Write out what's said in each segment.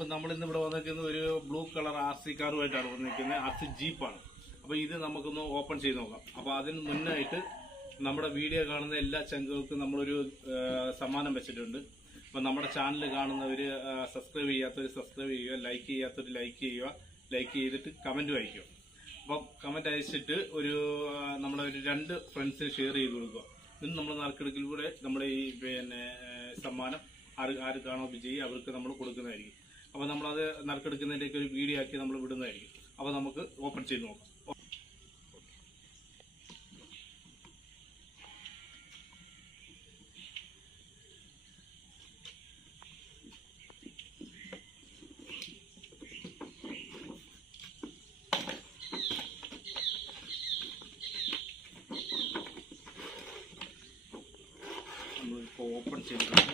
അപ്പൊ നമ്മൾ ഇന്ന് ഇവിടെ വന്നിരിക്കുന്ന ഒരു ബ്ലൂ കളർ RC കാറുമായിട്ടാണ് വന്നിരിക്കുന്നത്. RC ജീപ്പാണ്. അപ്പൊ ഇത് നമുക്കൊന്ന് ഓപ്പൺ ചെയ്ത് നോക്കാം. അപ്പൊ അതിന് മുന്നായിട്ട് നമ്മുടെ വീഡിയോ കാണുന്ന എല്ലാ ചങ്കുകൾക്കും നമ്മളൊരു സമ്മാനം വെച്ചിട്ടുണ്ട്. അപ്പൊ നമ്മുടെ ചാനൽ കാണുന്നവര് സബ്സ്ക്രൈബ് ചെയ്യാത്തവർ സബ്സ്ക്രൈബ് ചെയ്യുക, ലൈക്ക് ചെയ്യാത്തവർ ലൈക്ക് ചെയ്യുക, ലൈക്ക് ചെയ്തിട്ട് കമന്റ് അയക്കുക. അപ്പം കമന്റ് അയച്ചിട്ട് നമ്മളെ ഒരു 2 ഫ്രണ്ട്സിന് ഷെയർ ചെയ്ത് കൊടുക്കുക. ഇന്ന് നമ്മൾ നറുക്കെടുക്കലിലൂടെ നമ്മുടെ ഈ സമ്മാനം ആര് കാണോ വിജയി അവർക്ക് നമ്മൾ കൊടുക്കുന്നതായിരിക്കും. അപ്പോൾ നമ്മളത് നറുക്കെടുക്കുന്നതിലേക്ക് ഒരു വീഡിയോ ആക്കി നമ്മൾ വിടുന്നതായിരിക്കും. അപ്പോൾ നമുക്ക് ഓപ്പൺ ചെയ്ത് നോക്കാം. നമ്മളിപ്പോൾ ഓപ്പൺ ചെയ്തിട്ടുണ്ട്.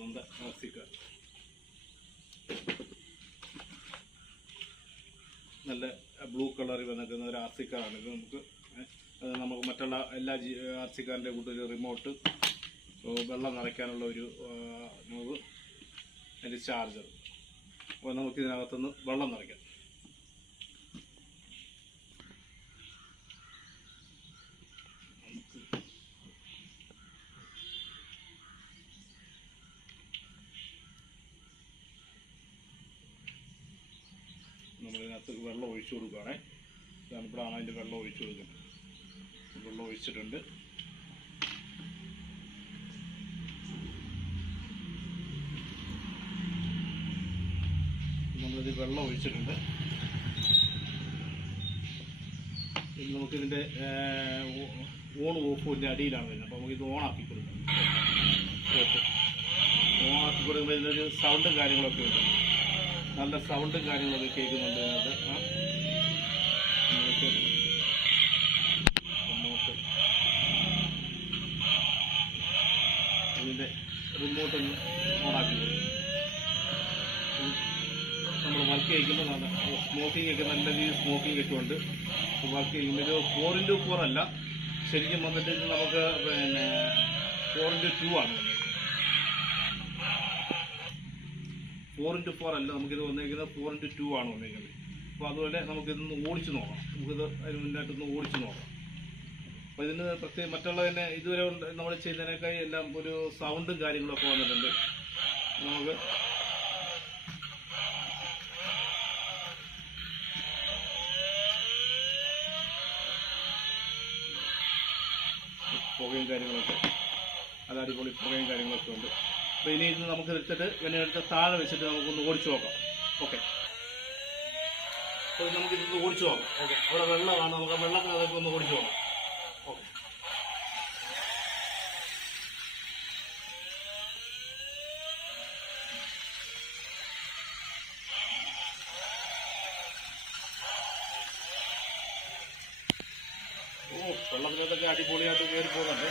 നമ്മുടെ RC കാർ നല്ല ബ്ലൂ കളറിൽ വന്നിരിക്കുന്ന ഒരു RC കാറാണ്. ഇത് നമുക്ക് മറ്റുള്ള എല്ലാ RC കാറിൻ്റെ കൂട്ടൊരു റിമോട്ട്, വെള്ളം നിറയ്ക്കാനുള്ള ഒരു അതിൻ്റെ ചാർജർ. അപ്പോൾ നമുക്ക് ഇതിനകത്തുനിന്ന് വെള്ളം നിറയ്ക്കാം. നമ്മളിതിനകത്ത് വെള്ളം ഒഴിച്ചു കൊടുക്കുകയാണേ. ഇവിടെയാണ് അതിൻ്റെ വെള്ളം ഒഴിച്ചു കൊടുക്കുന്നത്. വെള്ളം ഒഴിച്ചിട്ടുണ്ട്. നമ്മളിത് വെള്ളം ഒഴിച്ചിട്ടുണ്ട്. നമുക്കിതിൻ്റെ ഓൺ ഓഫിൻ്റെ അടിയിലാണ് വരുന്നത്. അപ്പോൾ നമുക്കിത് ഓണാക്കി കൊടുക്കാം. ഓണാക്കി കൊടുക്കുമ്പോൾ ഇതിനൊരു സൗണ്ടും കാര്യങ്ങളൊക്കെ ഉണ്ട്. നല്ല സൗണ്ടും കാര്യങ്ങളൊക്കെ കേൾക്കുന്നുണ്ട് അതിനകത്ത്. ഇതിൻ്റെ റിമോട്ട് ഒന്ന് ഓണാക്കി കൊടുക്കും. നമ്മൾ വർക്ക് ചെയ്യിക്കുമ്പോൾ നല്ല സ്മോക്കിംഗ് ഒക്കെ നല്ല രീതിയിൽ സ്മോക്കിംഗ് ഒക്കെ ഉണ്ട്. വർക്ക് ചെയ്യുമ്പോൾ ഇത് 4x4 അല്ല, ശരിക്കും വന്നിട്ട് ഇത് നമുക്ക് 4x2 ആണ്. 4x4 അല്ല, നമുക്കിത് വന്നിരിക്കുന്നത് 4x2 ആണ് വന്നിരിക്കുന്നത്. അപ്പോൾ അതുപോലെ നമുക്കിതൊന്ന് ഓടിച്ചു നോക്കാം. നമുക്കിത് അതിന് മുന്നായിട്ടൊന്ന് ഓടിച്ചു നോക്കാം. അപ്പോൾ ഇതിന് പ്രത്യേകം മറ്റുള്ളതിനെ ഇതുവരെ നമ്മൾ ചെയ്തതിനേക്കായി എല്ലാം ഒരു സൗണ്ടും കാര്യങ്ങളൊക്കെ വന്നിട്ടുണ്ട്. നമുക്ക് പുകയും കാര്യങ്ങളൊക്കെ, അത് അടിപൊളി പുകയും കാര്യങ്ങളൊക്കെ ഉണ്ട്. അപ്പോൾ ഇനി ഇത് നമുക്ക് എടുത്തിട്ട് എടുത്ത് താഴെ വെച്ചിട്ട് നമുക്കൊന്ന് ഓടിച്ചു നോക്കാം. ഓക്കെ, അപ്പോൾ നമുക്കിതൊന്ന് ഓടിച്ചു നോക്കാം. ഓക്കെ, അവിടെ വെള്ളമാണ്. നമുക്ക് ആ വെള്ളത്തിനകത്ത് ഒന്ന് ഓടിച്ചു നോക്കാം. ഓക്കെ, വെള്ളത്തിനകത്തൊക്കെ അടിപൊളിയായിട്ട് കയറി പോകുന്നുണ്ട്.